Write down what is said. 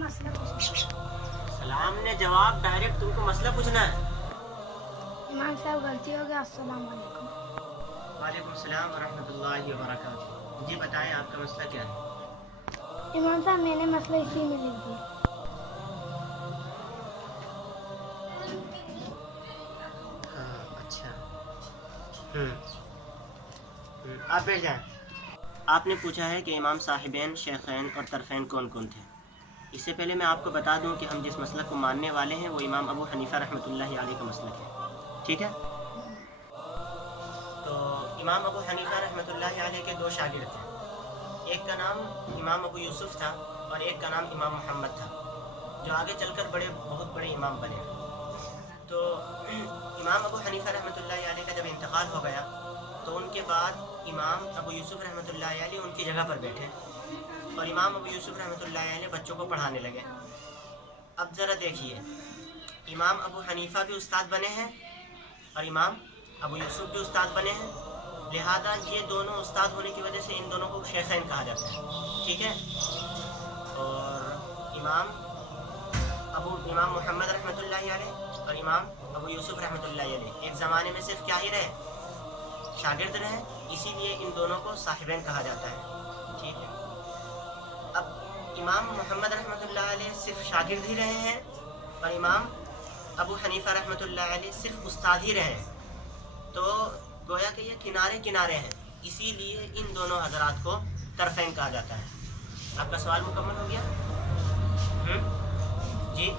مسئلہ پوچھنا ہے۔ سلام نے جواب ڈائریکٹ تم کو مسئلہ پوچھنا ہے؟ امام صاحب غلطی ہو گیا، السلام علیکم۔ وعلیکم السلام ورحمۃ اللہ وبرکاتہ۔ جی بتائیں آپ کا مسئلہ کیا ہے؟ امام صاحب میں نے مسئلہ اسی میں لکھ دیا۔ ہاں اچھا، آپ بیٹھ جائیں۔ آپ نے پوچھا ہے کہ امام صاحبین، شیخین اور طرفین کون کون تھے۔ اس سے پہلے میں آپ کو بتا دوں کہ ہم جس مسلک کو ماننے والے ہیں وہ امام ابو حنیفہ رحمۃ اللہ علیہ کا مسلک ہے، ٹھیک ہے؟ تو امام ابو حنیفہ رحمۃ اللہ علیہ کے 2 شاگرد تھے، ایک کا نام امام ابو یوسف تھا اور ایک کا نام امام محمد تھا، جو آگے چل کر بہت بڑے امام بنے۔ تو امام ابو حنیفہ رحمۃ اللہ علیہ کا جب انتقال ہو گیا تو ان کے بعد امام ابو یوسف رحمۃ اللہ علیہ ان کی جگہ پر بیٹھے اور امام ابو یوسف رحمۃ اللہ علیہ بچوں کو پڑھانے لگے۔ اب ذرا دیکھیے، امام ابو حنیفہ بھی استاد بنے ہیں اور امام ابو یوسف بھی استاد بنے ہیں، لہذا یہ دونوں استاد ہونے کی وجہ سے ان دونوں کو شیخین کہا جاتا ہے، ٹھیک ہے؟ اور امام محمد رحمۃ اللہ علیہ اور امام ابو یوسف رحمۃ اللہ علیہ ایک زمانے میں صرف کیا ہی رہے؟ شاگرد رہے، اسی لیے ان دونوں کو صاحبین کہا جاتا ہے، ٹھیک ہے؟ اب امام محمد رحمۃ اللہ علیہ صرف شاگرد ہی رہے ہیں اور امام ابو حنیفہ رحمۃ اللہ علیہ صرف استاد ہی رہے ہیں، تو گویا کہ یہ کنارے کنارے ہیں، اسی لیے ان دونوں حضرات کو طرفین کہا جاتا ہے۔ آپ کا سوال مکمل ہو گیا؟ جی